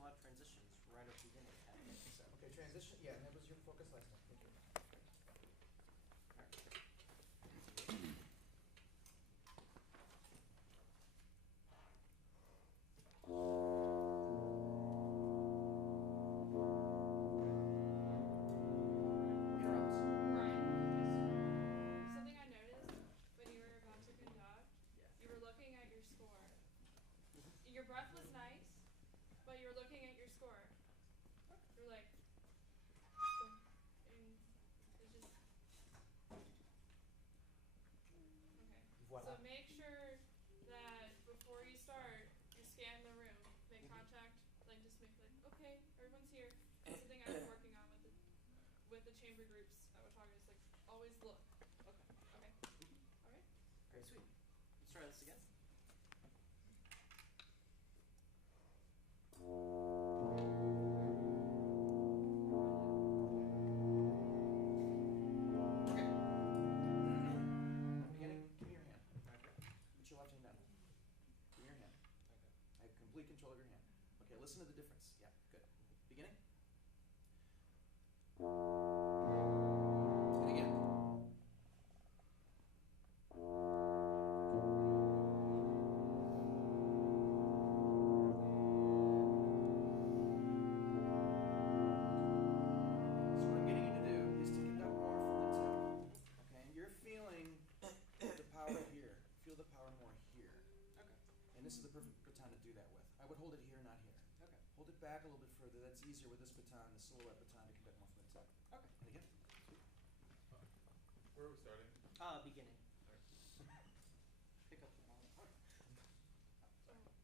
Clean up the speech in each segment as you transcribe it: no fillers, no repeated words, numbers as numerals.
a lot of transitions right at the beginning. So, okay, transition. Yeah, and that was your focus last time. Thank you. All right. Brian, something I noticed when you were about to conduct, you were looking at your score. Your breath was nice, but you were looking at your score. You were like, and it's just okay. Voila. So make sure that before you start, you scan the room, make contact, like just make like, okay, everyone's here. It's something I've been working on with the chamber groups at Watauga is like always look. Okay. Okay. All right. Great, sweet. Let's try this again. Okay. Beginning. Give me your hand. Put your left hand down. Give me your hand. Okay. I have complete control of your hand. Okay, listen to the difference. Yeah, good. Beginning. And again. So what I'm getting you to do is to conduct more from the tip. Okay, and you're feeling the power here. Feel the power more here. Okay. And this is the perfect baton to do that with. I would hold it here, not here. Okay. Hold it back a little bit further. That's easier with this baton, the silhouette baton, to conduct more from the tip. Okay. And again. Where are we starting? Beginning. Pick up the volume. Oh, mine.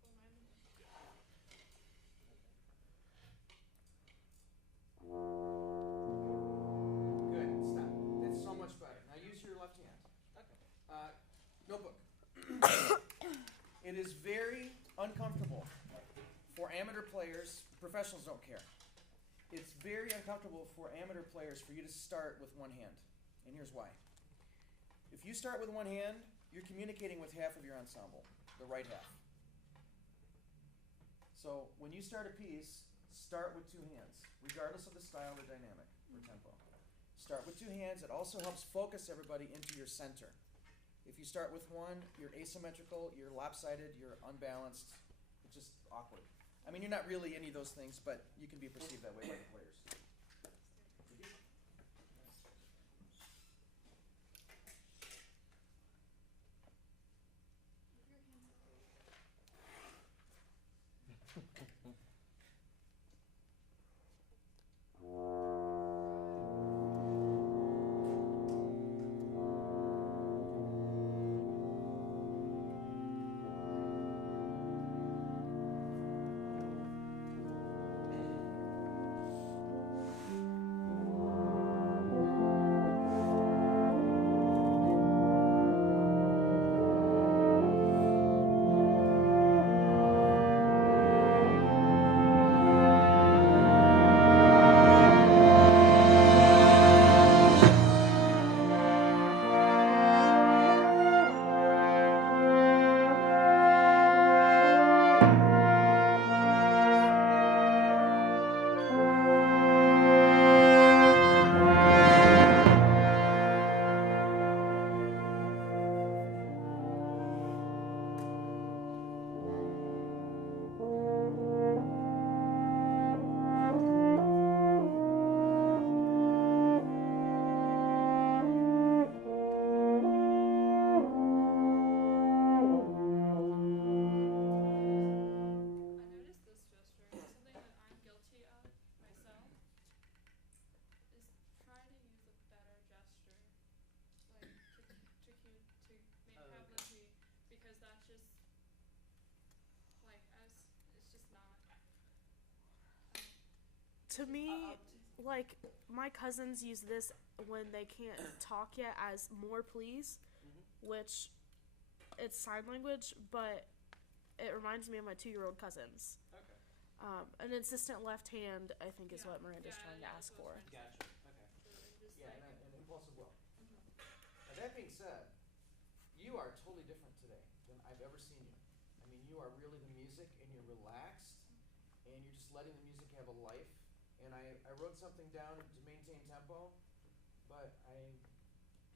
Good. Stop. That's so much better. Now use your left hand. Okay. Notebook. It is very uncomfortable for amateur players. Professionals don't care. It's very uncomfortable for amateur players for you to start with one hand. And here's why. If you start with one hand, you're communicating with half of your ensemble, the right half. So when you start a piece, start with two hands, regardless of the style or dynamic or tempo. Start with two hands. It also helps focus everybody into your center. If you start with one, you're asymmetrical, you're lopsided, you're unbalanced. It's just awkward. I mean, you're not really any of those things, but you can be perceived that way by the players. Because that's just like it's just not. To me, like my cousins use this when they can't talk yet as more please, which it's sign language, but it reminds me of my 2-year-old cousins. Okay. An insistent left hand, I think, is what Miranda's trying to ask for. Gotcha. Okay. Yeah, and impulsive will. Now that being said, you are totally different today than I've ever seen you. I mean, you are really the music, and you're relaxed, and you're just letting the music have a life. And I wrote something down to maintain tempo, but I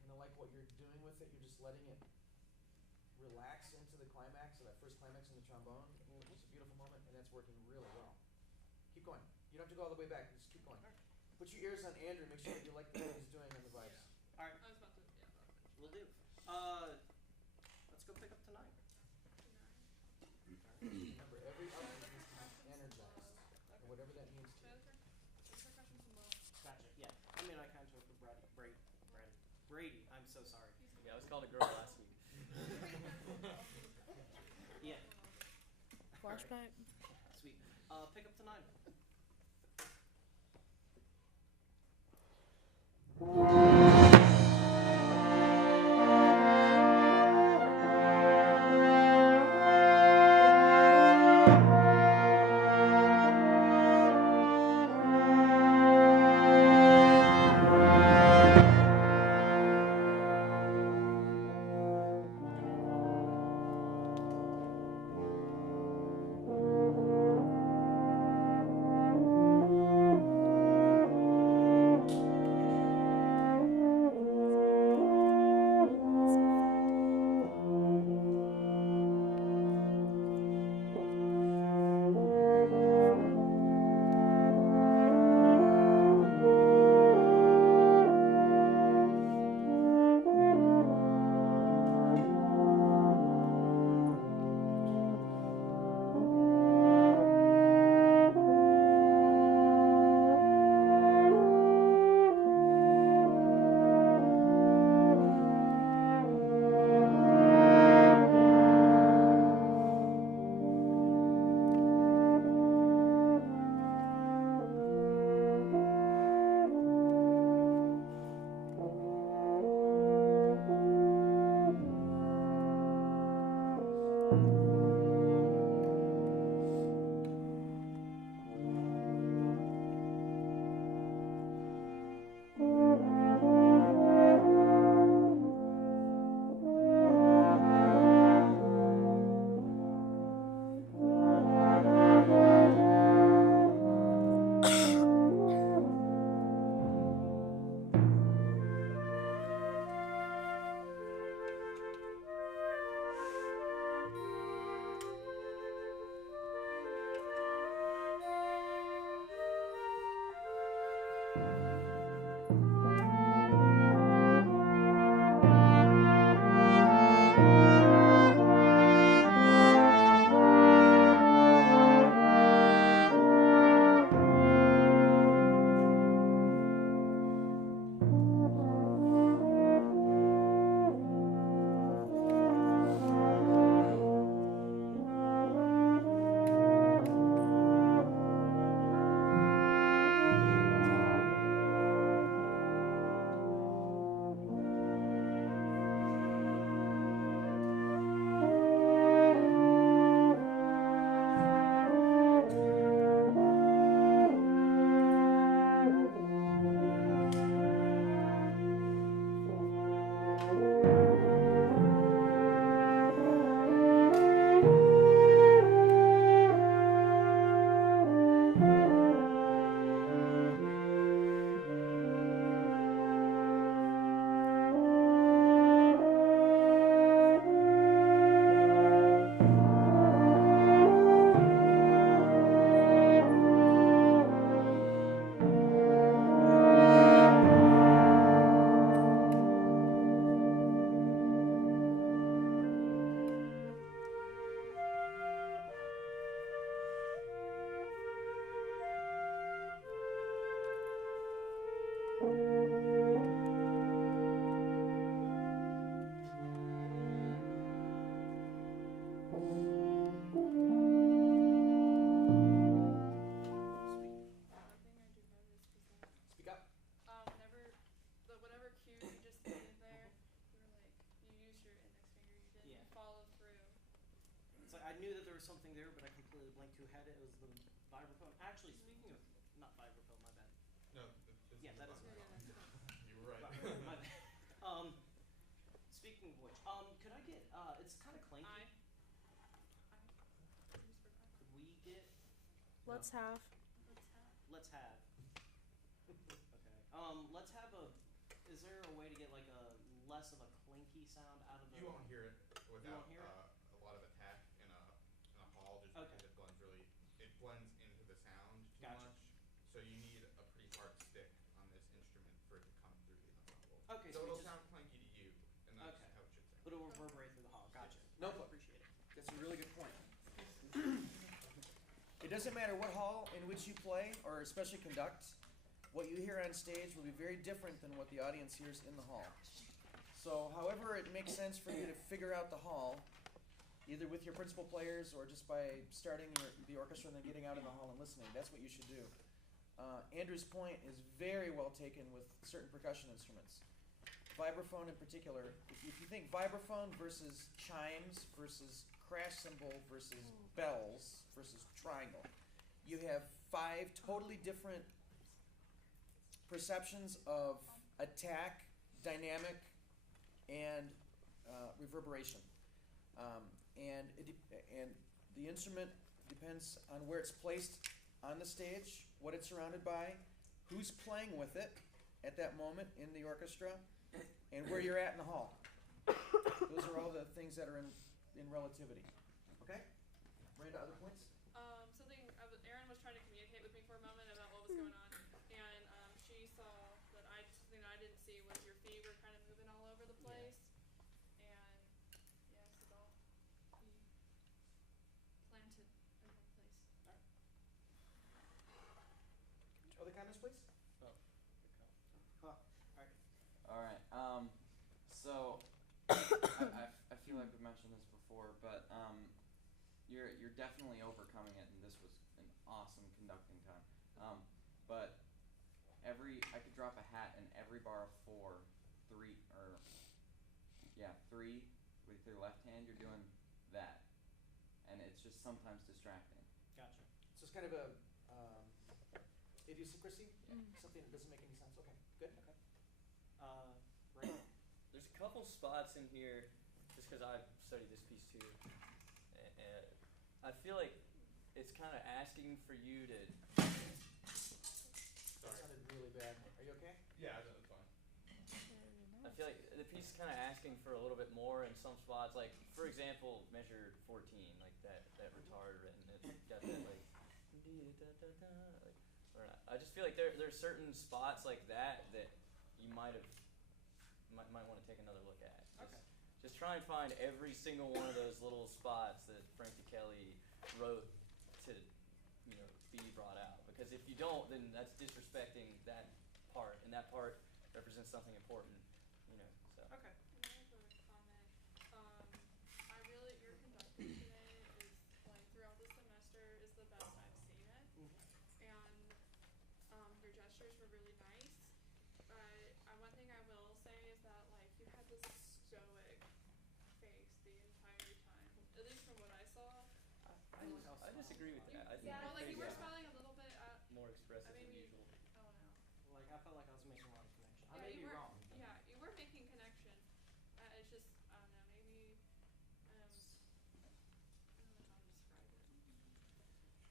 kind of like what you're doing with it. You're just letting it relax into the climax, or that first climax in the trombone, which is a beautiful moment, and that's working really well. Keep going. You don't have to go all the way back. Just keep going. Put your ears on Andrew. Make sure that you like what he's doing on the vibes. All right. I was about to, yeah, about to mention. We'll do. Let's go pick up to 9. Remember, every outfit needs to be energized, and whatever that means to you. Let's start questions from below. Gotcha. Yeah. I mean, I kind of took for Brady. I'm so sorry. Yeah, I was called a girl last week. Yeah. Flashback. Sweet. Pick up to 9. I knew that there was something there, but I completely blanked who had it. It was the vibraphone. Actually, speaking of, not vibraphone, my bad. No, Yeah, that is you were right. my bad. Speaking of which, could I get, it's kind of clanky. Could we get Let's have. Let's have. Okay. Let's have a. Is there a way to get like a less of a clinky sound out of the? You won't hear it without hear it? a lot of attack in a hall, just Okay. because it blends into the sound too Gotcha. much. So you need a pretty hard stick on this instrument for it to come through the ensemble. Okay, So so we it'll just- sound clanky to you, and that's Okay. how it should sound. But it'll reverberate through the hall. Gotcha. No, I but- appreciate it. That's a really good point. It doesn't matter what hall in which you play, or especially conduct, what you hear on stage will be very different than what the audience hears in the hall. So however it makes sense for you to figure out the hall, either with your principal players or just by starting the orchestra and then getting out in the hall and listening, that's what you should do. Andrew's point is very well taken with certain percussion instruments. Vibraphone in particular, if you think vibraphone versus chimes versus crash cymbal versus bells versus triangle, you have 5 totally different perceptions of attack, dynamic, and reverberation. And the instrument depends on where it's placed on the stage, what it's surrounded by, who's playing with it at that moment in the orchestra, and where you're at in the hall. Those are all the things that are in relativity. Okay? Miranda, other points? Erin was trying to communicate with me for a moment about what was going on, and she saw that something I didn't see was your feet were kind of moving all over the place, and so don't be planted in one place. Other comments, please? Oh, good call. Huh. All right. All right. So I feel like we've mentioned this before, but you're definitely overcoming it, and this was an awesome conducting time. But I could drop a hat in every bar of 4, 3 with your left hand. You're doing that, and it's just sometimes distracting. Gotcha. So it's kind of a idiosyncrasy? Something that doesn't make any sense. Okay, good. Okay. Brandon. There's a couple spots in here, just because I've studied this piece too, and I feel like it's kind of asking for you to. That sounded really bad. Are you okay? Yeah, that's fine. I feel like the piece is kind of asking for a little bit more in some spots. Like, for example, measure 14, like that retard written. It's got that like, I don't know. I just feel like there's certain spots like that you might want to take another look at. Just try and find every single one of those little spots that Frankie Kelly wrote to, be brought out. Because if you don't, then that's disrespecting that part, and that part represents something important, so. Okay. And I have a comment. Your conducting today is, like, throughout the semester is the best I've seen it. And, your gestures were really nice. But one thing I will say is that, like, you had this stoic face the entire time. At least from what I saw. I disagree with that. I think Well, like, you were maybe smiling a little bit at, more expressive than maybe, usual. I don't know. Like I felt like I was making a lot of connection. I Yeah, may you be were, wrong. But. Yeah, you were making connection. It's just, I don't know, maybe, I don't know how to describe it.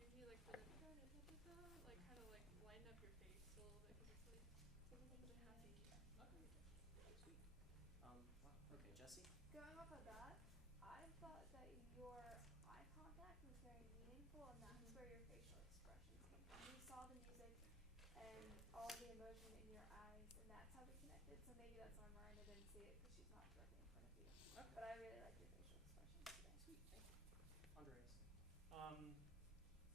Maybe like for the like kind of like lighten up your face a little bit because it's a little bit happy. Okay. Sweet. Wow. Okay, Jesse. Going off of that, I thought that your eye contact was very meaningful, and that's where your facial expressions came from. We saw the music and all the emotion in your eyes, and that's how we connected. So maybe that's why Miranda didn't see it, because she's not directly in front of you. Okay. But I really liked your facial expressions today. Sweet. Thank you. Andreas.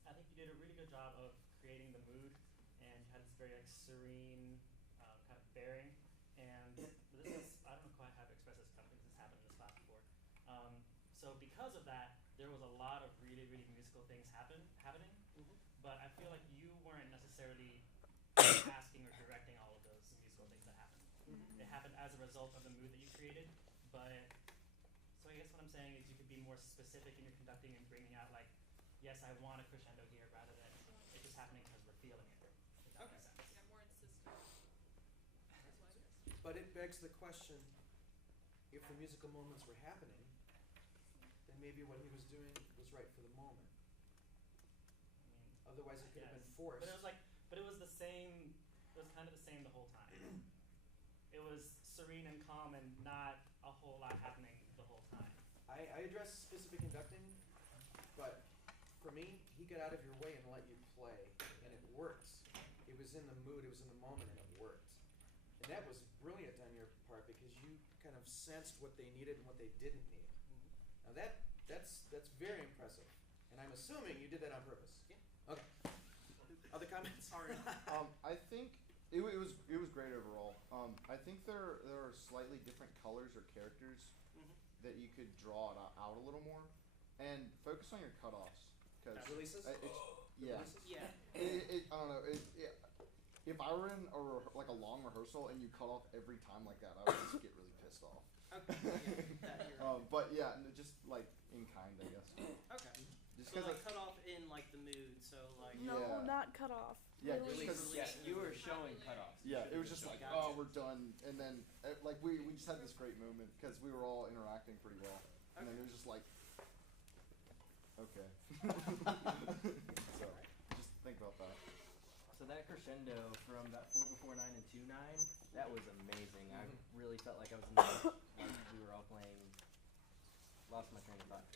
I think you did a really good job of creating the mood, and you had this very like serene kind of bearing. And this is, I don't know quite how to express this, because this happened in this class before. So because of that, there was a lot of really, really musical things happening. But I feel like you weren't necessarily asking or directing all of those musical things that happened. It happened as a result of the mood that you created. But so I guess what I'm saying is you could be more specific in your conducting and bringing out like, yes, I want a crescendo here, rather than it just happening because we're feeling it. If that makes sense. Yeah, more insistent. That's what I guess. But it begs the question, if the musical moments were happening, then maybe what he was doing was right for the moment. I mean, Otherwise, it could have Yes. been forced. But it was the same. It was kind of the same the whole time. It was serene and calm, and not a whole lot happening the whole time. I addressed specific conducting, but for me, he got out of your way and let you play, and it worked. It was in the mood, it was in the moment, and it worked. And that was brilliant on your part because you kind of sensed what they needed and what they didn't need. Now that's very impressive, and I'm assuming you did that on purpose. Yeah. Okay. Other comments? Sorry. I think it was great overall. I think there are slightly different colors or characters that you could draw it out a little more, and focus on your cutoffs. Cause Releases? Yeah. Releases? Yeah. I don't know. If I were in like a long rehearsal and you cut off every time like that, I would just get really pissed off. Okay. Yeah, that you're right. But yeah, just like in kind, I guess. Okay. Just So because like cut off in like the mood, so like No, Yeah. not cut off. Yeah, Release. just 'cause- Yeah, you were showing cutoffs. You yeah, should've it was been just showing like, Gotcha. oh, we're done, and then like we just had this great moment because we were all interacting pretty well, and then it was just like, okay. So just think about that. So that crescendo from that 4 before 9 and 2 9, that was amazing. I really felt like I was in the like we were all playing. Lost my train of thought.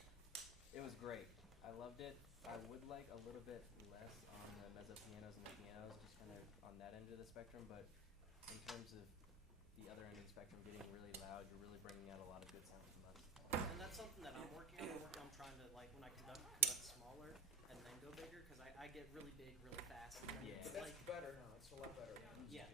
It was great. I loved it. I would like a little bit less on the mezzo pianos and the pianos, just kind of on that end of the spectrum. But in terms of the other end of the spectrum getting really loud, you're really bringing out a lot of good sounds from us. And that's something that I'm working on. I'm trying to like when I conduct smaller and then go bigger because I get really big really fast. And then Yeah. it's But that's like better now. It's a lot better. yeah.